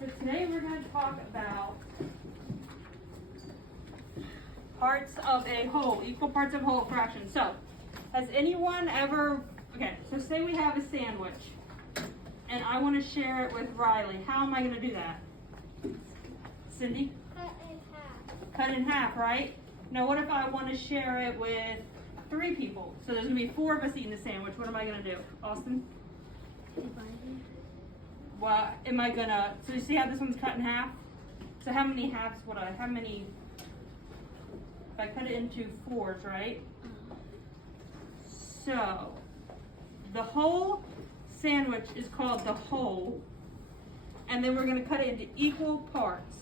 So today we're going to talk about parts of a whole, equal parts of a whole fraction. So, has anyone ever, okay, so say we have a sandwich and I want to share it with Riley. How am I going to do that? Cindy? Cut in half. Cut in half, right? Now what if I want to share it with 3 people? So there's going to be 4 of us eating the sandwich. What am I going to do? Austin? What am I going to, so you see how this one's cut in half? So how many halves would I, if I cut it into 4s, right? So, the whole sandwich is called the whole, and then we're going to cut it into equal parts.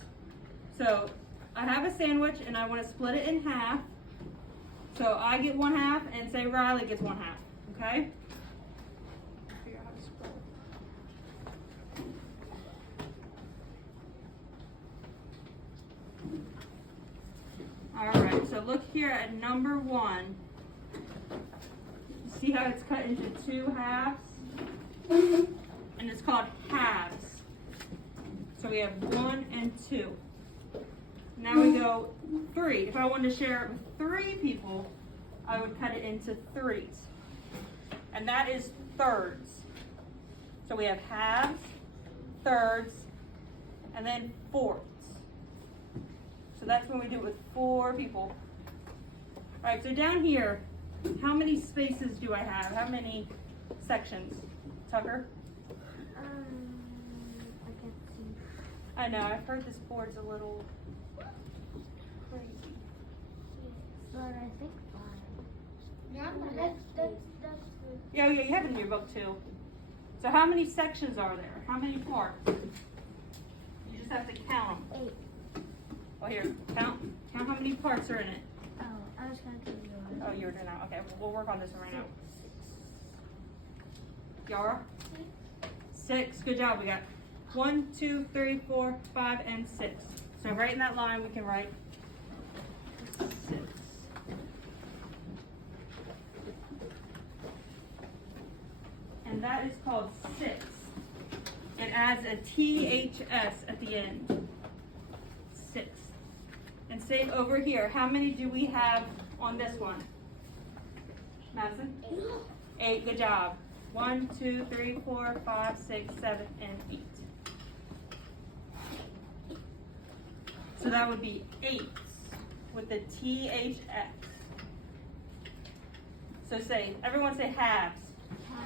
So, I have a sandwich and I want to split it in half. So, I get 1/2 and say Riley gets 1/2, okay? Figure out how to split it. Alright, so look here at number 1. See how it's cut into 2 halves? And it's called halves. So we have 1 and 2. Now we go 3. If I wanted to share it with 3 people, I would cut it into 3s. And that is thirds. So we have halves, thirds, and then fourths. So that's when we do it with 4 people. All right, so down here, how many spaces do I have? How many sections? Tucker? I can't see. I know, I've heard this board's a little crazy. But I think 5. Yeah, that's good. Yeah, you have it in your book too. So how many sections are there? How many parts? You just have to count them. 8. Well, here, count how many parts are in it. Oh, I was going to do yours. Oh, you were doing that. Okay, we'll work on this one right now. Yara? 6. Good job. We got 1, 2, 3, 4, 5, and 6. So right in that line, we can write 6. And that is called 6. It adds a THS at the end. 6. And same over here. How many do we have on this one? Madison? 8. Good job. 1, 2, 3, 4, 5, 6, 7, and 8. So that would be 8 with the THX. So say, everyone say halves.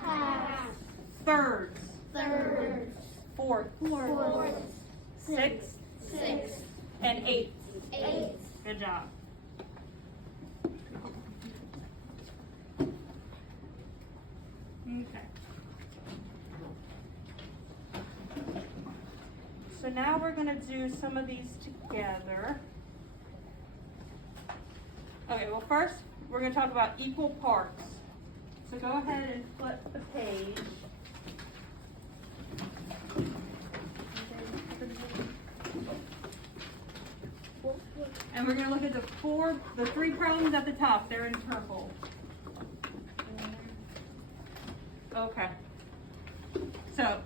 Halves. Thirds. Thirds. Fourths. Fourths. Sixths. 6. And 8. 8. Good job. Okay. So now we're going to do some of these together. Okay, well first we're going to talk about equal parts. So go ahead and flip the page. And we're going to look at the 3 problems at the top. They're in purple. Okay. So,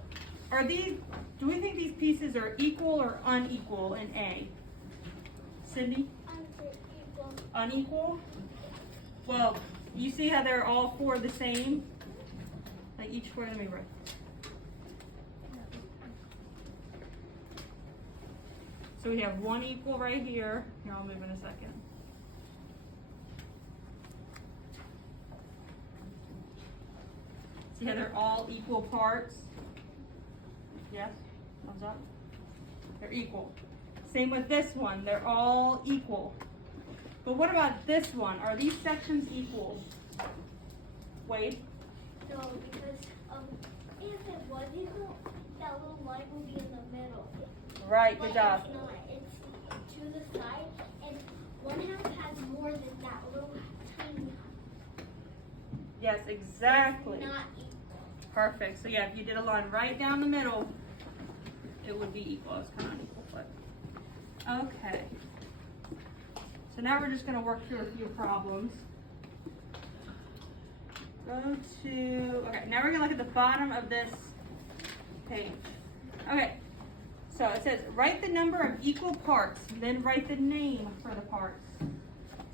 do we think these pieces are equal or unequal in A? Cindy? Unequal. Unequal? Well, you see how they're all 4 the same? Like each 4, let me write. So we have 1 equal right here. Here, I'll move in a second. See how they're all equal parts? Yes? Thumbs up? They're equal. Same with this one. They're all equal. But what about this one? Are these sections equal? Wade? No, because if it was equal, that little line would be in the middle. Right, But good job. it's not. It's to the side, and 1/2 has more than that little tiny half. Yes, exactly. It's not equal. Perfect. So yeah, if you did a line right down the middle, it would be equal. It's kind of unequal, but okay. So now we're just going to work through a few problems. Okay, now we're going to look at the bottom of this page. Okay, So it says, write the number of equal parts, then write the name for the parts.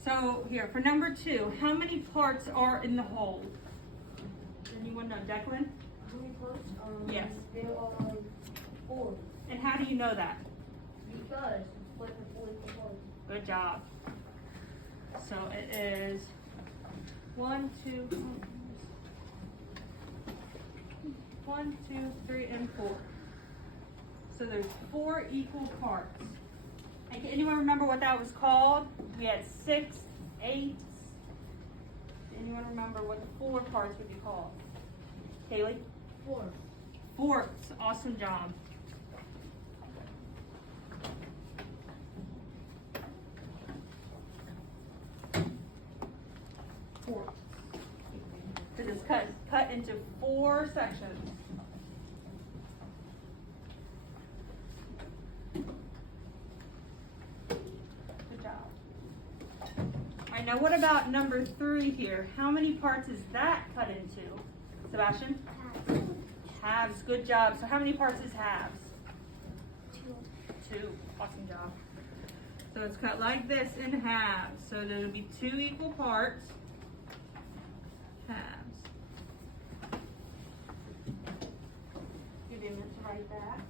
So here, for number 2, how many parts are in the whole? Anyone know, Declan? How many parts? Yes. There are 4. And how do you know that? Because it's split into 4 equal parts. Good job. So it is 1, 2, 3, and 4. So there's 4 equal parts. And can anyone remember what that was called? We had 6, 8. Anyone remember what the 4 parts would be called? Kaylee? 4. Fourths. Awesome job. Fourths. So just cut into 4 sections. Good job. All right, now what about number 3 here? How many parts is that cut into? Sebastian? Halves. Good job. So how many parts is halves? 2. Awesome job. So it's cut like this in halves. So there'll be 2 equal parts. Halves. Give you a minute to write that.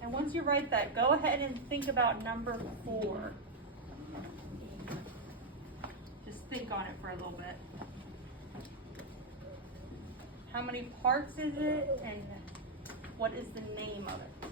And once you write that, go ahead and think about number 4. Just think on it for a little bit. How many parts is it, and what is the name of it?